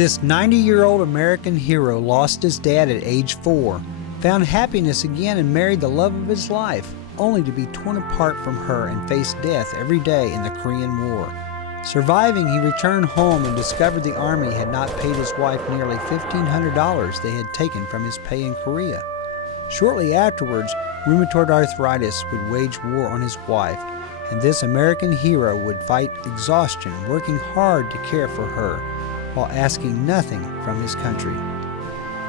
This 90-year-old American hero lost his dad at age 4, found happiness again and married the love of his life, only to be torn apart from her and face death every day in the Korean War. Surviving, he returned home and discovered the Army had not paid his wife nearly $1,500 they had taken from his pay in Korea. Shortly afterwards, rheumatoid arthritis would wage war on his wife, and this American hero would fight exhaustion, working hard to care for her, while asking nothing from his country.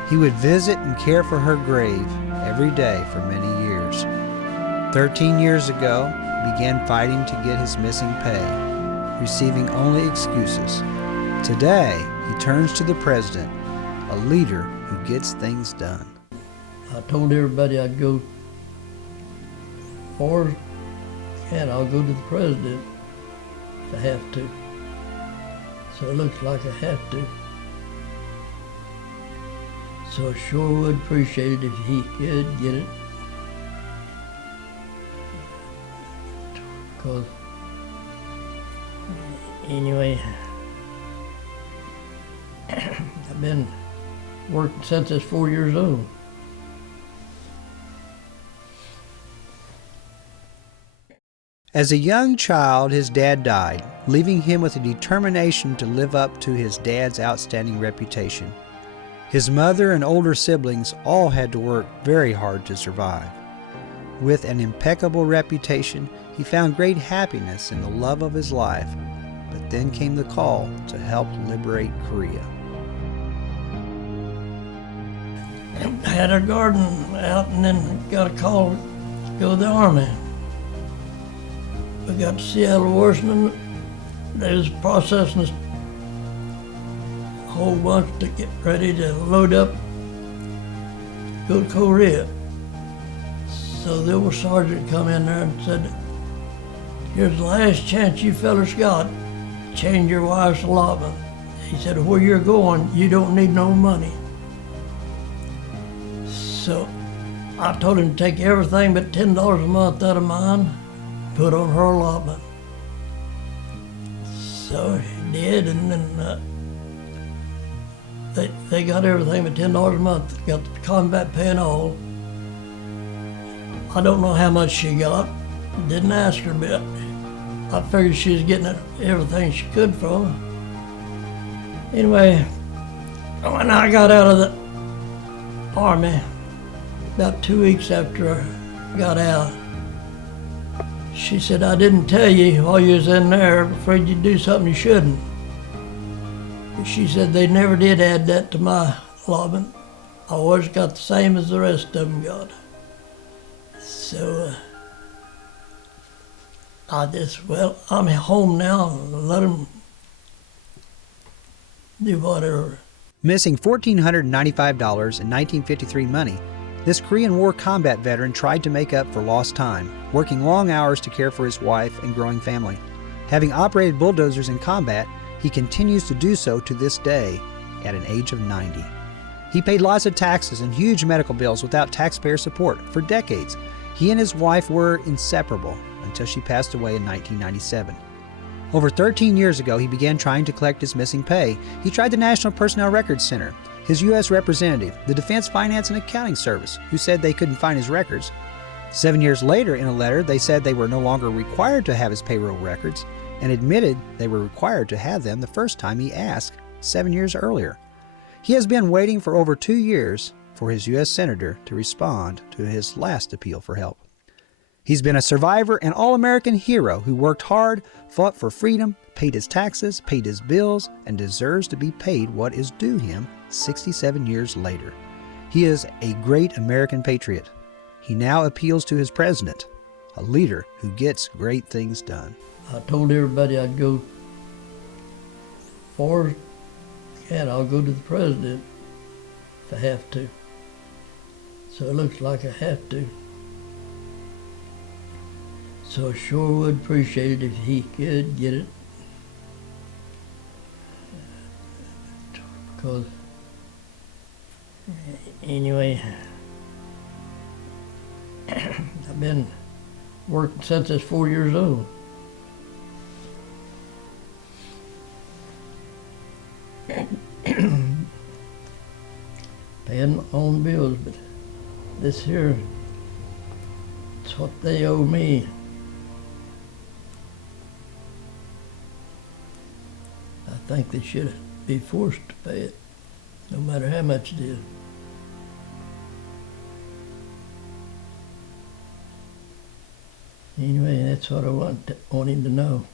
He would visit and care for her grave every day for many years. 13 years ago, he began fighting to get his missing pay, receiving only excuses. Today, he turns to the president, a leader who gets things done. I told everybody I'd go for, and I'll go to the president if I have to. So it looks like I have to. So I sure would appreciate it if he could get it. Because anyway, I've been working since I was 4 years old. As a young child, his dad died, leaving him with a determination to live up to his dad's outstanding reputation. His mother and older siblings all had to work very hard to survive. With an impeccable reputation, he found great happiness in the love of his life, but then came the call to help liberate Korea. I had a garden out and then got a call to go to the Army. We got to Seattle, Washington. They was processing a whole bunch to get ready to load up, go to Korea. So the old sergeant come in there and said, "Here's the last chance you fellas got. Change your wife's allotment." He said, "Where you're going, you don't need no money." So I told him to take everything but $10 a month out of mine, put on her allotment. So he did, and then they got everything but $10 a month, got the combat pay and all. I don't know how much she got, didn't ask her, but I figured she was getting everything she could from her. Anyway, when I got out of the Army, about 2 weeks after I got out, she said, "I didn't tell you while you was in there, I'm afraid you'd do something you shouldn't." She said they never did add that to my allotment. I always got the same as the rest of them got. So I'm home now, let them do whatever. Missing $1,495 in 1953 money, this Korean War combat veteran tried to make up for lost time, working long hours to care for his wife and growing family. Having operated bulldozers in combat, he continues to do so to this day at an age of 90. He paid lots of taxes and huge medical bills without taxpayer support for decades. He and his wife were inseparable until she passed away in 1997. Over 13 years ago, he began trying to collect his missing pay. He tried the National Personnel Records Center, his U.S. representative, the Defense Finance and Accounting Service, who said they couldn't find his records. 7 years later, in a letter, they said they were no longer required to have his payroll records and admitted they were required to have them the first time he asked 7 years earlier. He has been waiting for over 2 years for his U.S. Senator to respond to his last appeal for help. He's been a survivor and all-American hero who worked hard, fought for freedom, paid his taxes, paid his bills, and deserves to be paid what is due him 67 years later. He is a great American patriot. He now appeals to his president, a leader who gets great things done. I told everybody I'd go for, and I'll go to the president if I have to. So it looks like I have to. So I sure would appreciate it if he could get it. Because anyway, I've been working since I was 4 years old. paying my own bills, but this here, it's what they owe me. I think they should be forced to pay it, no matter how much it is. Anyway, that's what I want him to know.